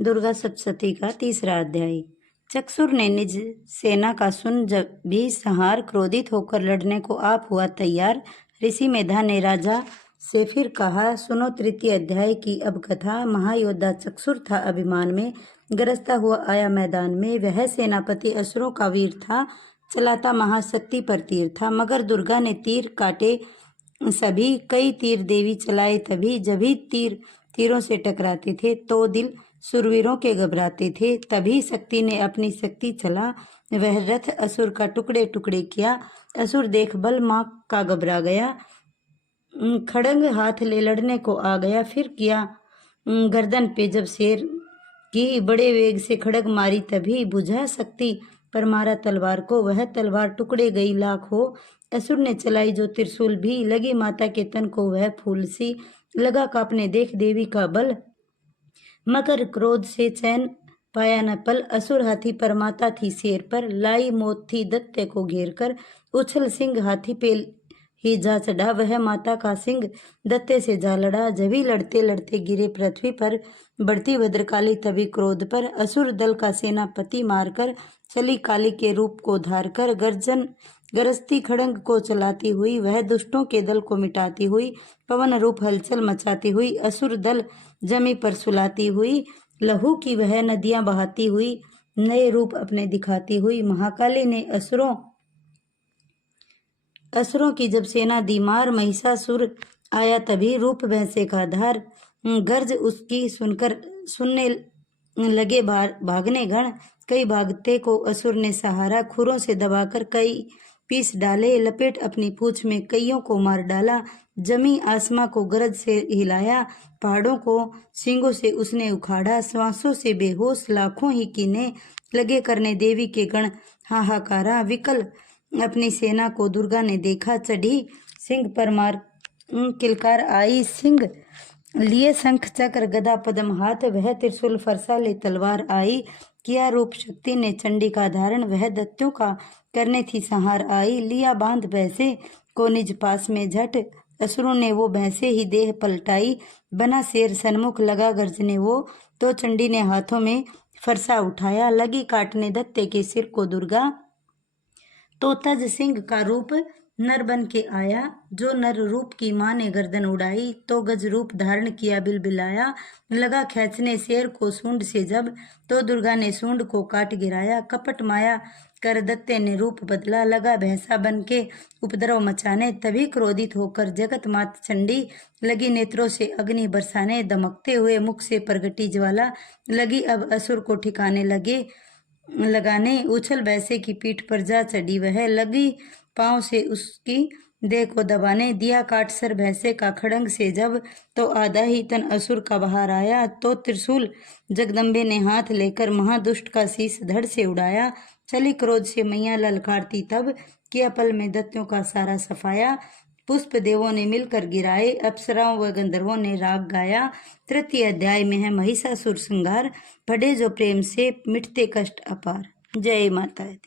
दुर्गा सप्तशती का तीसरा अध्याय। चक्षुर ने निज सेना का सुन जब भी संहार क्रोधित होकर लड़ने को आप हुआ तैयार। ऋषि मेधा ने राजा से फिर कहा, सुनो तृतीय अध्याय की अब कथा। महायोद्धा चक्षुर था अभिमान में, गरजता हुआ आया मैदान में। वह सेनापति असुरों का वीर था, चलाता महाशक्ति पर तीर था। मगर दुर्गा ने तीर काटे सभी, कई तीर देवी चलाए तभी। जब ही तीरों से टकराते थे तो दिल सुरवीरों के घबराते थे। तभी शक्ति ने अपनी शक्ति चला वह रथ असुर का टुकड़े टुकड़े किया। असुर देख बल मां का घबरा गया, खड़ंग हाथ ले लड़ने को आ गया। फिर किया गर्दन पे जब शेर की, बड़े वेग से खड़ग मारी तभी। बुझा शक्ति पर मारा तलवार को, वह तलवार टुकड़े गई लाख हो। असुर ने चलाई जो त्रिशूल भी, लगी माता के तन को वह फूल सी। लगा कांपने देख देवी का बल, मगर क्रोध से चैन पाया न पल। असुर हाथी पर माता थी शेर पर, लाई मौत थी दैत्य को घेर कर। उछल सिंह हाथी पे ही जा चढ़ा, वह माता का सिंह दैत्य से जा लड़ा। जभी लड़ते लड़ते गिरे पृथ्वी पर, बढ़ती भद्रकाली तभी क्रोध पर। असुर दल का सेनापति मारकर चली काली के रूप को धार कर। गरजती खड़ंग को चलाती हुई, वह दुष्टों के दल को मिटाती हुई। पवन रूप हलचल मचाती हुई, असुर दल जमी पर सुलाती हुई। लहू की वह नदियां बहाती हुई, नए रूप अपने दिखाती हुई। महाकाली ने असुरों की जब सेना दी मार, महिषासुर आया तभी रूप भैंसे का धार। गर्ज उसकी सुनने लगे भागने गण, कई भागते को असुर ने सहारा। खुरों से दबाकर कई पीस डाले, लपेट अपनी पूंछ में कईयों को मार डाला। जमी आसमां को गरज से हिलाया, पहाड़ों को सींगों से उसने उखाड़ा। श्वासों से बेहोश लाखों ही कीने, लगे करने देवी के गण हाहाकारा। विकल अपनी सेना को दुर्गा ने देखा, चढ़ी सिंह पर मार किलकार आई। सिंह लिए शंख चक्र गदा पद्म हाथ, वह त्रिशूल फरसा ले तलवार आई। किया रूप शक्ति ने चंडी का धारण, वह दैत्यों का करने थी संहार आई। लिया बांध भैंसे को निज पास में झट, असुरों ने वो भैंसे ही देह पलटाई। बना शेर सन्मुख लगा गर्जने वो, तो चंडी ने हाथों में फरसा उठाया। लगी काटने दैत्य के सिर को दुर्गा, तो तज सिंह का रूप नर बन के आया। जो नर रूप की माँ ने गर्दन उड़ाई, तो गज रूप धारण किया बिलबिलाया। लगा खींचने शेर को सूंड से जब, तो दुर्गा ने सूंड को काट गिराया। कपट माया कर दैत्य ने रूप बदला, लगा भैंसा बन के उपद्रव मचाने। तभी क्रोधित होकर जगत मात चंडी, लगी नेत्रों से अग्नि बरसाने। दमकते हुए मुख से प्रगटी ज्वाला, लगी अब असुर को ठिकाने लगाने। उछल भैंसे की पीठ पर जा चढ़ी वह, लगी पांव से उसकी देह को दबाने। दिया काट सर भैंसे का खड़ंग से जब, तो आधा ही तन असुर का बाहर आया। तो त्रिशूल जगदम्बे ने हाथ लेकर महादुष्ट का शीश धड़ से उड़ाया। चली क्रोध से मैया ललकारती तब, किया पल में दैत्यों का सारा सफाया। पुष्प देवों ने मिलकर गिराए, अप्सराओं व गंधर्वों ने राग गाया। तृतीय अध्याय में है महिषासुर संहार, पढ़े जो प्रेम से मिटते कष्ट अपार। जय माता दी।